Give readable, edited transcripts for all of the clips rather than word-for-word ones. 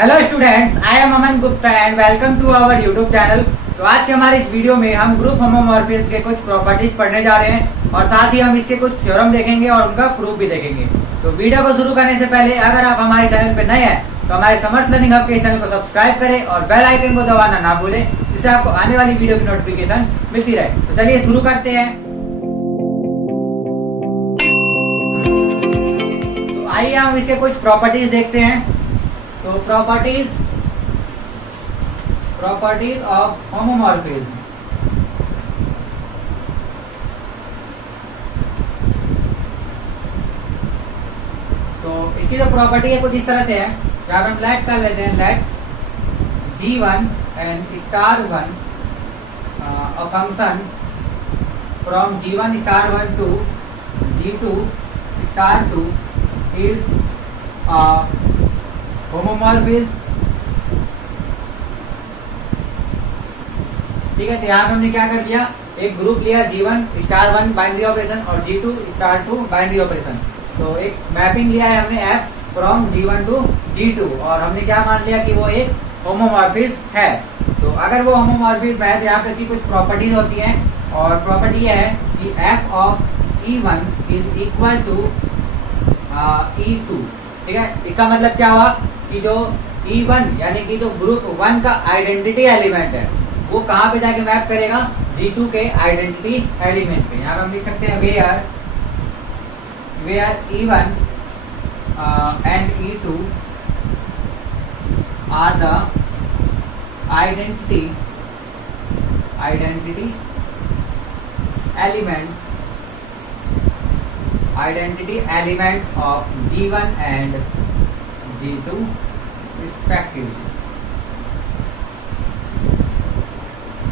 Hello students, I am Aman Gupta and welcome to our YouTube channel. तो आज के हमारे इस वीडियो में हम ग्रुप होमोमॉर्फिज्म के कुछ प्रॉपर्टीज पढ़ने जा रहे हैं और साथ ही हम इसके कुछ थ्योरम देखेंगे और उनका प्रूफ भी देखेंगे। तो वीडियो को शुरू करने से पहले अगर आप हमारे चैनल पर नए हैं तो हमारे समर्थ लर्निंग हब के चैनल को सब्सक्राइब करें और बेल आइकन को दबाना ना भूलें, जिससे आपको आने वाली वीडियो की नोटिफिकेशन मिलती रहे। तो चलिए शुरू करते हैं। तो आइए हम इसके कुछ प्रॉपर्टीज देखते हैं। तो प्रॉपर्टीज ऑफ होमोमॉर्फिज्म। तो इसकी जो प्रॉपर्टी है कुछ इस तरह से है, जहां हम लेट कर लेते हैं, late G1 and *1 a function from G1 *1 to G2 *2 is a homomorphism. ठीक है, तो यहाँ पे हमने क्या कर लिया, एक ग्रुप लिया G1 *1 बाइनरी ऑपरेशन और G2 *2 बाइनरी ऑपरेशन। तो एक मैपिंग लिया है हमने F from G1 to G2 और हमने क्या मान लिया कि वो एक होमोमॉर्फिज्म है। तो अगर वो होमोमॉर्फिज्म है तो यहाँ पे इसकी कुछ प्रॉपर्टीज होती हैं और प्रॉपर्टी यह है कि F of E1 is equal to E2। ठीक है, इसका मतलब क्या हुआ कि जो E1 यानी कि जो ग्रुप 1 का आइडेंटिटी एलिमेंट है वो कहाँ पे जाके मैप करेगा, G2 के आइडेंटिटी एलिमेंट पे। यहाँ पे हम लिख सकते हैं where E1 and E2 are the identity elements of G1 and G2 respectively।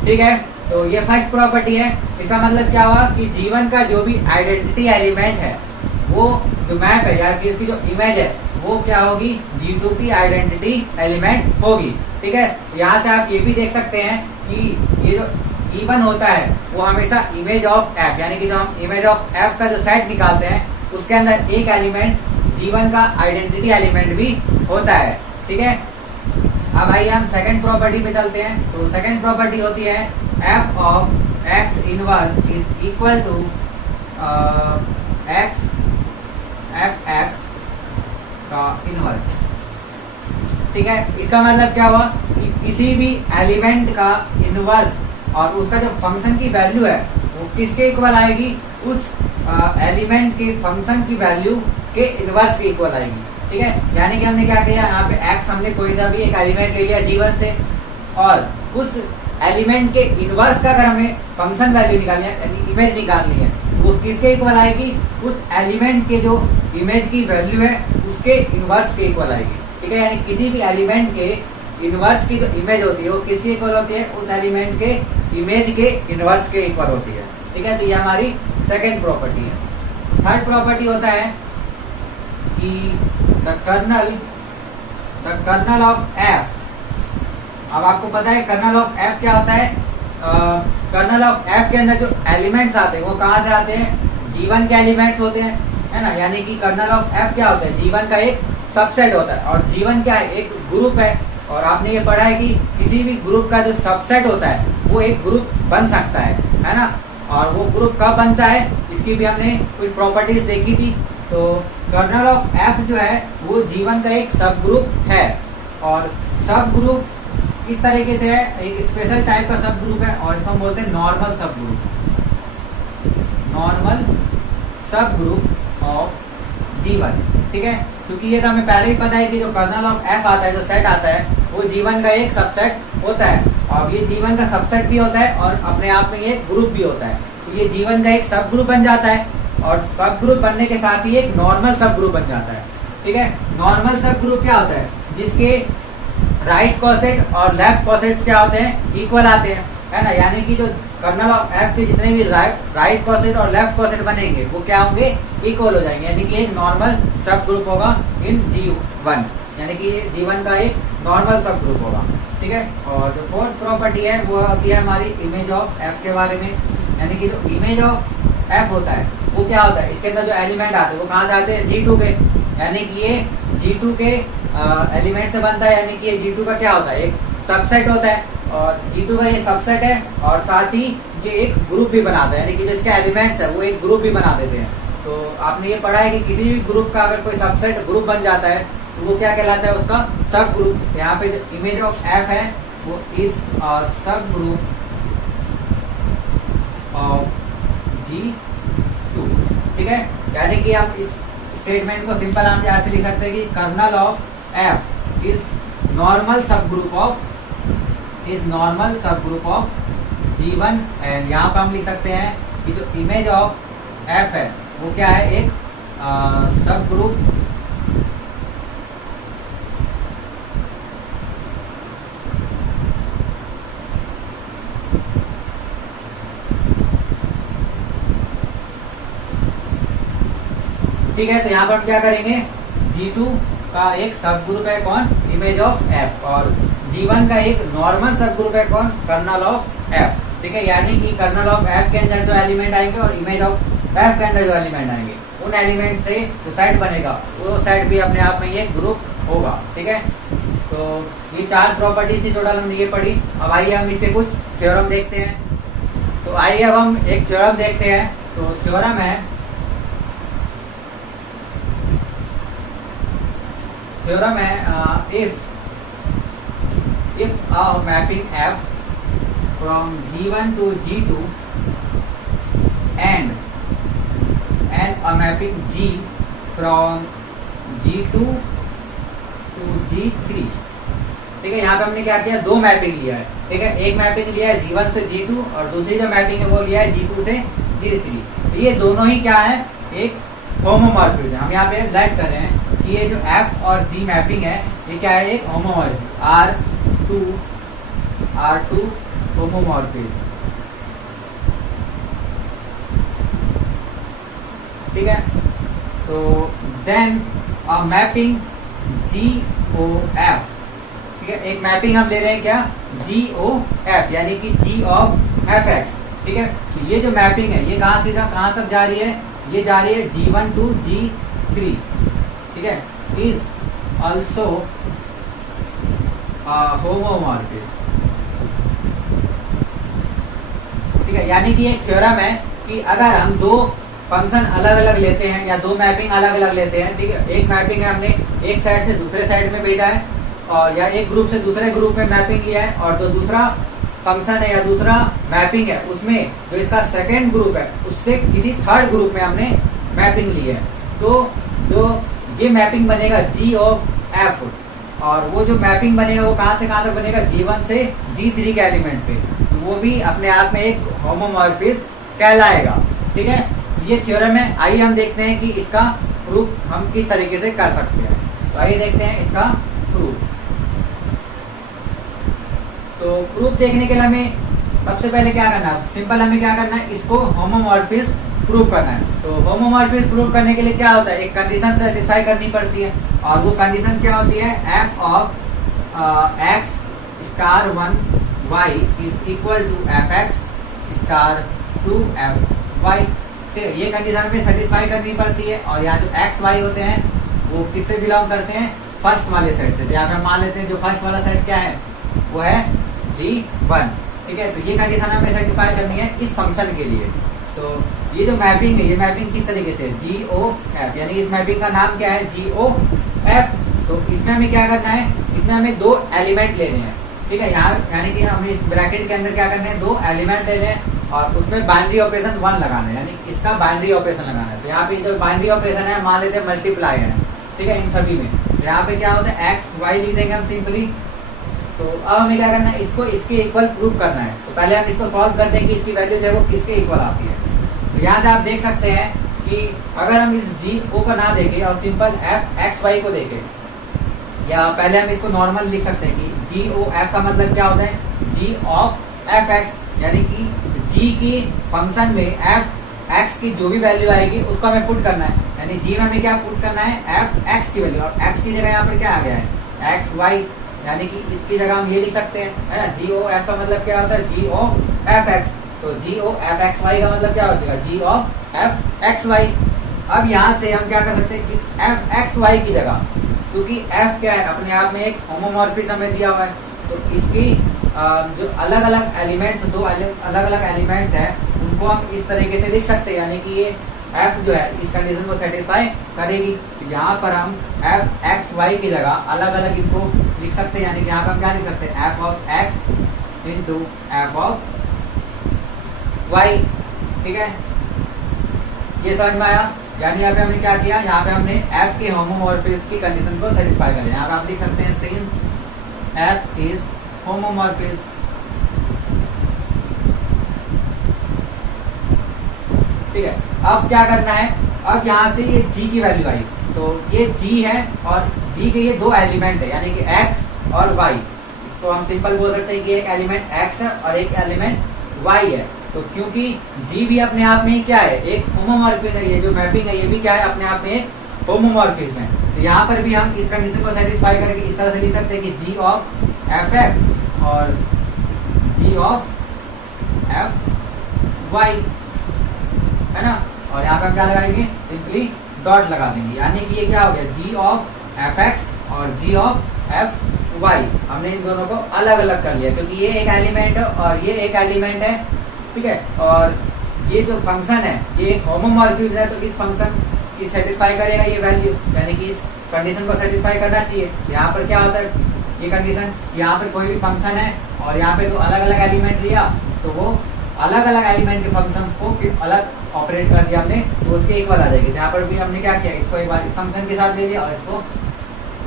ठीक है, तो ये फर्स्ट प्रॉपर्टी है। इसका मतलब क्या हुआ कि G1 का जो भी आइडेंटिटी एलिमेंट है वो जो मैप है या फिर इसकी जो इमेज है वो क्या होगी, G2 की आइडेंटिटी एलिमेंट होगी। ठीक है, यहाँ से आप ये भी देख सकते हैं कि ये जो E1 होता है वो हमेशा इमेज ऑफ F यानी कि जो हम इमेज ऑफ F का जो सेट निकालते हैं उसके अंदर एक एलिमेंट G1 का आइडेंटिटी एलिमेंट भी होता है। ठीक है, अब आइए हम सेकंड प्रॉपर्टी पे चलते हैं। तो सेकंड प्रॉपर्टी होती है F of X inverse is equal to X Fx का इनवर्स। ठीक है, इसका मतलब क्या हुआ कि किसी भी एलिमेंट का इनवर्स और उसका जो फंक्शन की वैल्यू है वो किसके इक्वल आएगी, उस एलिमेंट के फंक्शन की वैल्यू के इनवर्स के इक्वल आएगी। ठीक है, यानी कि हमने क्या किया, यहाँ पे x हमने कोई सा भी एक एलिमेंट ले लिया G1 से और उस एलिमेंट के इनवर्स का अगर हमें फंक्शन वैल्यू निकालनी है यानी इमेज निकालनी है वो किसके इक्वल आएगी, उस एलिमेंट के जो इमेज की वैल्यू है उसके इनवर्स के इक्वल आएगी। ठीक है, यानी किसी भी एलिमेंट के इनवर्स की जो इमेज होती है वो किसके इक्वल होती है, उस एलिमेंट के इमेज के इनवर्स के इक्वल होती है। ठीक है, तो ये हमारी सेकेंड प्रॉपर्टी है। थर्ड प्रॉपर्टी होता है कि द कर्नल ऑफ F। अब आपको पता है कर्नल ऑफ F क्या होता है। कर्नल ऑफ F के अंदर जो एलिमेंट्स आते हैं वो कहाँ से आते हैं, G1 के एलिमेंट्स होते हैं, है ना। यानी कि कर्नल ऑफ F क्या होता है, G1 का एक सबसेट होता है और G1 क्या है, एक ग्रुप है। और आपने ये पढ़ा है कि किसी भी ग्रुप का जो सबसेट होता है वो एक ग्रुप बन सकता है ना। और वो ग्रुप कब बनता है इसकी भी हमने कुछ प्रॉपर्टीज देखी थी। तो कर्नल ऑफ F जो है वो G1 का एक सब ग्रुप है और सब ग्रुप इस तरीके से है, एक स्पेशल टाइप का सब ग्रुप है और इसको हम बोलते हैं normal subgroup of G1। ठीक है, क्योंकि ये तो हमें पहले ही पता है कि जो कर्नल ऑफ F आता है, जो सेट आता है वो G1 का एक सबसेट होता है और ये G1 का सबसेट भी होता है और अपने आप में ये ग्रुप भी होता है। तो ये G1 का एक सब ग्रुप बन जाता है और सब ग्रुप बनने के साथ ही एक नॉर्मल सब ग्रुप बन जाता है। ठीक है, नॉर्मल सब ग्रुप क्या होता है, जिसके राइट कॉसेट और लेफ्ट कॉसेट्स क्या होते हैं, इक्वल आते हैं, है ना। यानी कि जो कर्नल ऑफ F के जितने भी राइट कॉसेट और लेफ्ट कॉसेट बनेंगे वो क्या होंगे, इक्वल हो जाएंगे। यानी कि एक नॉर्मल सब ग्रुप होगा इन G1, यानी कि G1 का एक नॉर्मल सब ग्रुप होगा। ठीक है, और जो फोर्थ प्रॉपर्टी है वो होती है हमारी इमेज ऑफ F के बारे में। यानी कि जो इमेज ऑफ F होता है वो क्या होता है, इसके अंदर जो एलिमेंट आते हैं वो कहाँ से आते हैं, G2 के। यानी कि ये G2 के एलिमेंट से बनता है, यानी कि ये G2 का क्या होता है, एक सबसेट होता है, और G2 का ये सबसेट है और साथ ही ये एक ग्रुप भी बनाता है, यानी कि जो इसके एलिमेंट्स है वो एक ग्रुप भी बना देते हैं। तो आपने ये पढ़ा है कि किसी भी ग्रुप का अगर कोई सबसेट ग्रुप बन जाता है तो वो क्या कहलाता है, उसका सब ग्रुप। यहाँ पे जो इमेज ऑफ F है वो इज सब ग्रुप ऑफ G2, ठीक है। यानी कि आप इस स्टेटमेंट को सिंपल हम ऐसे लिख सकते हैं कि kernel of F is normal subgroup of G1, and यहाँ पर हम लिख सकते हैं कि जो इमेज ऑफ F है वो क्या है, एक सब ग्रुप ठीक है। तो यहाँ पर हम क्या करेंगे, G2 का एक सब ग्रुप है कौन, इमेज ऑफ F, और G1 का एक नॉर्मल सब ग्रुप है कौन, कर्नल ऑफ F, ठीक है। यानी कि कर्नल ऑफ F के अंदर जो एलिमेंट आएंगे और इमेज ऑफ F के अंदर जो एलिमेंट आएंगे उन एलिमेंट से जो सेट बनेगा वो सेट भी अपने आप में ये ग्रुप होगा, ठीक है। तो ये 4 प्रॉपर्टीज थी टोटल हमने ये पढ़ी। अब आइए हम इसके कुछ थ्योरम देखते हैं। तो आइए अब हम एक थ्योरम देखते हैं। तो थ्योरम है if a mapping F from G1 to G2 and a mapping G from G2 to G3, ठीक है। यहाँ पे हमने क्या किया, 2 मैपिंग लिया है, ठीक है। एक मैपिंग लिया है G1 से G2 और दूसरी जो मैपिंग है वो लिया है G2 से G3। तो ये दोनों ही क्या है, एक होमोमॉर्फिज्म। हम यहाँ पे राइट कर रहे हैं कि ये जो F और G मैपिंग है ये क्या है, एक होमोमॉर्फिज्म, R2 होमोमॉर्फिज्म, ठीक है। तो देन अ मैपिंग GOF, ठीक है। एक मैपिंग हम ले रहे हैं क्या, GOF, यानी कि G ऑफ Fx, ठीक है। तो ये जो मैपिंग है ये कहाँ से कहाँ तक जा रही है, ये जा रही है G1 to G3, ठीक है। इज ऑल्सो होमोमॉर्फिज्म, ठीक है। यानी कि एक थ्योरम है कि अगर हम 2 फंक्शन अलग अलग लेते हैं या 2 मैपिंग अलग अलग लेते हैं, ठीक है। एक मैपिंग है हमने एक साइड से दूसरे साइड में भेजा है, और या एक ग्रुप से दूसरे ग्रुप में मैपिंग लिया है, और जो दूसरा फंक्शन है या दूसरा मैपिंग है उसमें जो इसका सेकेंड ग्रुप है उससे किसी थर्ड ग्रुप में हमने मैपिंग ली है, तो जो ये मैपिंग बनेगा G ऑफ F, और वो जो मैपिंग बनेगा वो कहाँ से कहाँ तक बनेगा, G1 से G3 के एलिमेंट पे, तो वो भी अपने आप में एक होमोमॉर्फिज्म कहलाएगा, ठीक है। ये थ्योरम है। आइए हम देखते हैं कि इसका प्रूफ हम किस तरीके से कर सकते हैं। तो आइए देखते हैं इसका प्रूफ। तो प्रूफ देखने के लिए हमें सबसे पहले क्या करना है, सिंपल हमें क्या करना है, इसको होमोमॉर्फिज्म प्रूव करना है। तो होमोमॉर्फिज्म प्रूव करने के लिए क्या होता है, एक कंडीशन सेटिस्फाई करनी पड़ती है, और वो कंडीशन क्या होती है, f of x star 1 y is equal to fx star 2 fy। ये कंडीशन हमें सेटिस्फाई करनी पड़ती है, और यहाँ जो x y होते हैं वो किससे बिलोंग करते हैं, फर्स्ट वाले सेट से। तो यहाँ पे मान लेते हैं जो फर्स्ट वाला सेट क्या है, वो है G1, ठीक है। तो ये कंडीशन हमें सेटिस्फाई करनी है इस फंक्शन के लिए। तो ये जो मैपिंग है ये मैपिंग किस तरीके से, GOF, यानी इस मैपिंग का नाम क्या है, GOF। तो इसमें हमें क्या करना है, इसमें हमें 2 एलिमेंट लेने हैं, ठीक है। यहाँ यानी कि हमें इस ब्रैकेट के अंदर क्या करना है, 2 एलिमेंट लेने हैं, और उसमें बाइनरी ऑपरेशन 1 लगाना है, यानी इसका बाइनरी ऑपरेशन लगाना है। तो यहाँ पे जो बाइनरी ऑपरेशन है मान लेते हैं मल्टीप्लाई है, ठीक है, इन सभी में। तो यहाँ पे क्या होता है, x y लिख देंगे हम सिंपली। तो अब हमें क्या करना है, इसको इसके इक्वल प्रूव करना है। तो पहले हम इसको सॉल्व कर देंगे, इसकी वैल्यू जो है वो किसके इक्वल आती है। तो यहाँ से आप देख सकते हैं कि अगर हम इस G O को ना देखें और सिंपल f x y को देखें, या पहले हम इसको नॉर्मल लिख सकते हैं कि G O F का मतलब क्या होता है, G ऑफ f x, यानी कि G की फंक्शन में f x की जो भी वैल्यू आएगी उसको हमें पुट करना है, यानी G में हमें क्या पुट करना है, f x की वैल्यू, और x की जगह यहाँ पर क्या आ गया है, x y, यानी कि इसकी जगह हम ये लिख सकते हैं, है ना। G O F का मतलब क्या होता है, G O F x। तो G O F x y का मतलब क्या हो जाएगा, G O F x y। अब यहाँ से हम क्या कर सकते हैं, इस f x y की जगह क्योंकि एफ क्या है, अपने आप में एक होमोमॉर्फिज्म हमें दिया हुआ है, तो इसकी जो अलग अलग एलिमेंट्स, दो अलग अलग एलिमेंट्स हैं, उनको हम इस तरीके से लिख सकते हैं, यानी कि ये एफ जो है इस कंडीशन को सेटिस्फाई करेगी। तो यहाँ पर हम एफ एक्स वाई की जगह अलग अलग इनको लिख सकते हैं, यानी कि यहाँ पर हम क्या लिख सकते हैं, F of X into F of Y. ठीक है, ये समझ में आया। यानी यहाँ पे हमने क्या किया, यहाँ पे हमने एफ के होमोमॉर्फिज्म की कंडीशन को सेटिस्फाई कर लिया। यहाँ पे आप लिख सकते हैं सिंस एफ इज होमोमॉर्फिज्म। ठीक है, अब क्या करना है, अब यहाँ से ये g की वैल्यू आई, तो ये g है और g के ये दो एलिमेंट है, यानी कि x और y। इसको हम सिंपल बोल सकते हैं कि एक एलिमेंट x है और एक एलिमेंट y है। तो क्योंकि g भी अपने आप में क्या है, एक होमोमॉर्फिज्म है, ये जो मैपिंग है ये भी क्या है, अपने आप में एक होमोमॉर्फिज्म है। तो यहाँ पर भी हम इस कंडीशन को सेटिस्फाई करके इस तरह से लिख सकते हैं कि g ऑफ एफ एक्स और g ऑफ एफ वाई, है ना। और यहाँ पे हम क्या लगाएंगे, सिंपली डॉट लगा देंगे, यानी कि ये क्या हो गया, g ऑफ एफ एक्स और g ऑफ एफ वाई। हमने इन दोनों को अलग अलग कर लिया, क्योंकि ये एक एलिमेंट है और ये एक एलिमेंट है। ठीक है, और ये जो फंक्शन है ये एक होमोमॉर्फिज्म है, तो इस फंक्शन की सेटिस्फाई करेगा ये वैल्यू, यानी कि इस कंडीशन को सेटिस्फाई करना चाहिए। यहाँ पर क्या होता है, ये कंडीशन, यहाँ पर कोई भी फंक्शन है और यहाँ पे तो अलग अलग एलिमेंट लिया, तो वो अलग अलग एलिमेंट के फंक्शंस को फिर अलग ऑपरेट कर दिया हमने, तो उसके एक बार आ जाएगी। यहाँ पर भी हमने क्या किया, इसको एक बार इस फंक्शन के साथ ले लिया और इसको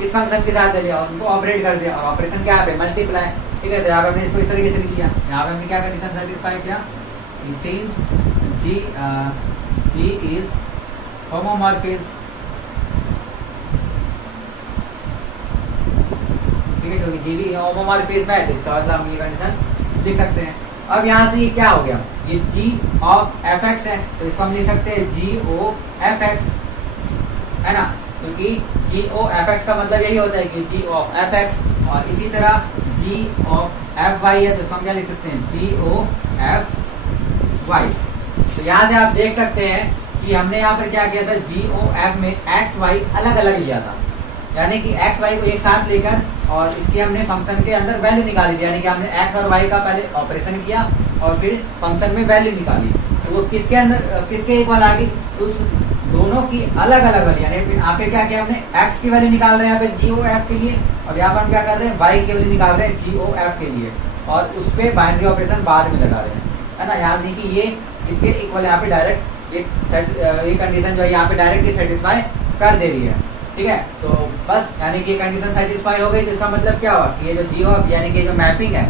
इस फंक्शन के साथ ले लिया और उनको ऑपरेट कर दिया, और ऑपरेशन क्या है, मल्टीप्लाई। ठीक है, तो यहाँ पे हमने इसको इस तरीके से लिख दिया। यहाँ पे हमने क्या कंडीशन सेटिस्फाई किया, सिंस g इज होमोमॉर्फिज्म। ठीक है, क्योंकि g भी होमोमॉर्फिज्म है, तो इसका मतलब हम ये कंडीशन लिख सकते हैं। अब यहाँ से ये क्या हो गया, ये g ऑफ एफ एक्स है, तो इसको हम लिख सकते हैं g o एफ एक्स, है ना, क्योंकि g o एफ एक्स का मतलब यही होता है कि g ऑफ एफ एक्स, और इसी तरह g ऑफ एफ वाई है, तो इसको हम क्या लिख सकते हैं, g o एफ वाई। तो यहाँ से आप देख सकते हैं कि हमने यहाँ पर क्या किया था, g o एफ में x y अलग अलग लिया था, यानी कि x y को एक साथ लेकर और इसके हमने फंक्शन के अंदर वैल्यू निकाली थी, यानी कि हमने x और y का पहले ऑपरेशन किया और फिर फंक्शन में वैल्यू निकाली। तो वो किसके अंदर किसके इक्वल आ गई, उस दोनों की अलग अलग वैल्यू, यानी यहाँ पे क्या किया हमने, x की वैल्यू निकाल रहे हैं यहाँ पे g o f के लिए, और यहाँ पर हम क्या कर रहे हैं, y की वैल्यू निकाल रहे हैं g o f के लिए, और उस पर बाइनरी ऑपरेशन बाद में लगा रहे हैं, है ना। याद नहीं कि ये इसके इक्वल यहाँ पे डायरेक्ट ये कंडीशन जो है यहाँ पे डायरेक्टली सेटिस्फाई कर दे रही है। ठीक है, तो बस यानी कि ये कंडीशन सेटिस्फाई हो गई, तो इसका मतलब क्या हुआ कि ये जो g ऑफ यानी कि जो मैपिंग है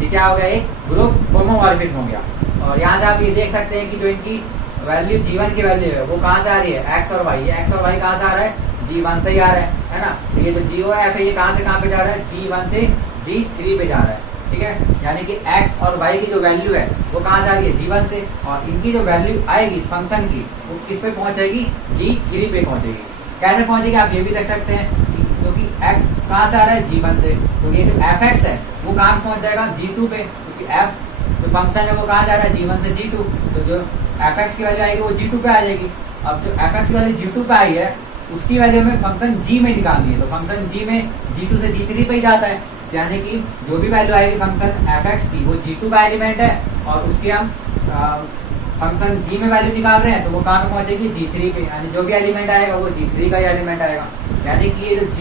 ये क्या हो गया, एक ग्रुप होमोमॉर्फिज्म हो गया। और यहाँ से आप ये देख सकते हैं कि जो इनकी वैल्यू g1 की वैल्यू है वो कहाँ से आ रही है, x और y। ये x और y कहाँ से आ रहा है, g1 से ही आ रहा है ना। तो ये जो g o f है ये कहाँ से कहाँ पे जा रहा है, g1 से g3 पे जा रहा है। ठीक है, यानी कि x और y की जो वैल्यू है वो कहाँ से आ रही है, g1 से, और इनकी जो वैल्यू आएगी इस फंक्शन की वो किस पे पहुंचेगी, g3 पे पहुंचेगी। कैसे पहुंचेगी आप ये भी देख सकते हैं, क्योंकि x कहाँ से आ रहा है, g1 से, तो ये जो fx है वो कहाँ पहुंच जाएगा, g2 पे, क्योंकि f जो फंक्शन है वो कहाँ जा रहा है, g1 से g2, तो जो fx की वैल्यू आएगी वो g2 पे आ जाएगी। अब जो fx की वैल्यू g2 पे आई है उसकी वैल्यू हमें फंक्शन g में निकालनी है, तो फंक्शन g में g2 से g3 पे ही जाता है, यानी कि जो भी वैल्यू आएगी फंक्शन fx की वो g2 का एलिमेंट है, और उसके हम फंक्शन g में वैल्यू निकाल रहे हैं, तो वो कहाँ पे पहुंचेगी, g3 पे, यानी जो भी एलिमेंट आएगा वो g3 का ही एलिमेंट आएगा। यानी कि ये जो g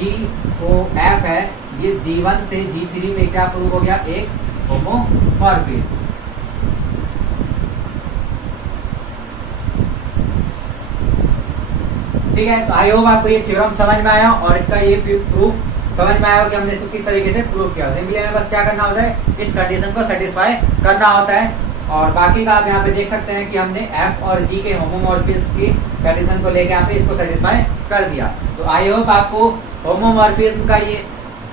o f है ये g1 से g3 पे क्या प्रूव हो गया, एक होमोमॉर्फिज्म। ठीक है, तो आई होप आपको ये थ्योरम समझ में आया और इसका ये प्रूफ समझ में आया कि हमने इसको किस तरीके से प्रूव किया। सिंपली हमें बस क्या करना होता है, इस कंडीशन को सेटिस्फाई करना होता है, और बाकी का आप यहाँ पे देख सकते हैं कि हमने f और g के होमोमॉर्फिज्म की कंडीशन को लेके यहाँ पे इसको सेटिस्फाई कर दिया। तो आई होप आपको होमोमॉर्फिज्म का ये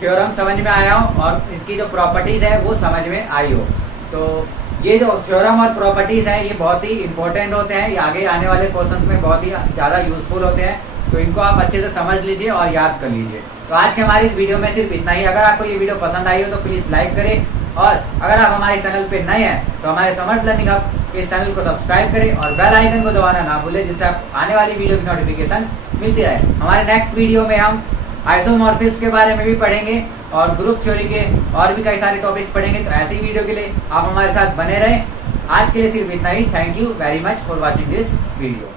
थ्योरम समझ में आया हो और इसकी जो प्रॉपर्टीज है वो समझ में आई हो। तो ये जो थ्योरम और प्रॉपर्टीज है ये बहुत ही इंपॉर्टेंट होते हैं, ये आगे आने वाले क्वेश्चंस में बहुत ही ज्यादा यूजफुल होते हैं, तो इनको आप अच्छे से समझ लीजिए और याद कर लीजिए। तो आज के हमारी इस वीडियो में सिर्फ इतना ही। अगर आपको ये वीडियो पसंद आई हो तो प्लीज लाइक करें, और अगर आप हमारे चैनल पे नए हैं तो हमारे समर्थ लर्निंग हब के इस चैनल को सब्सक्राइब करें और बेल आइकन को दबाना ना भूलें, जिससे आप आने वाली वीडियो की नोटिफिकेशन मिलती रहे। हमारे नेक्स्ट वीडियो में हम आइसोमॉर्फिज्म के बारे में भी पढ़ेंगे और ग्रुप थ्योरी के और भी कई सारे टॉपिक्स पढ़ेंगे। तो ऐसी वीडियो के लिए आप हमारे साथ बने रहें। आज के लिए सिर्फ इतना ही। Thank you very much for watching this video.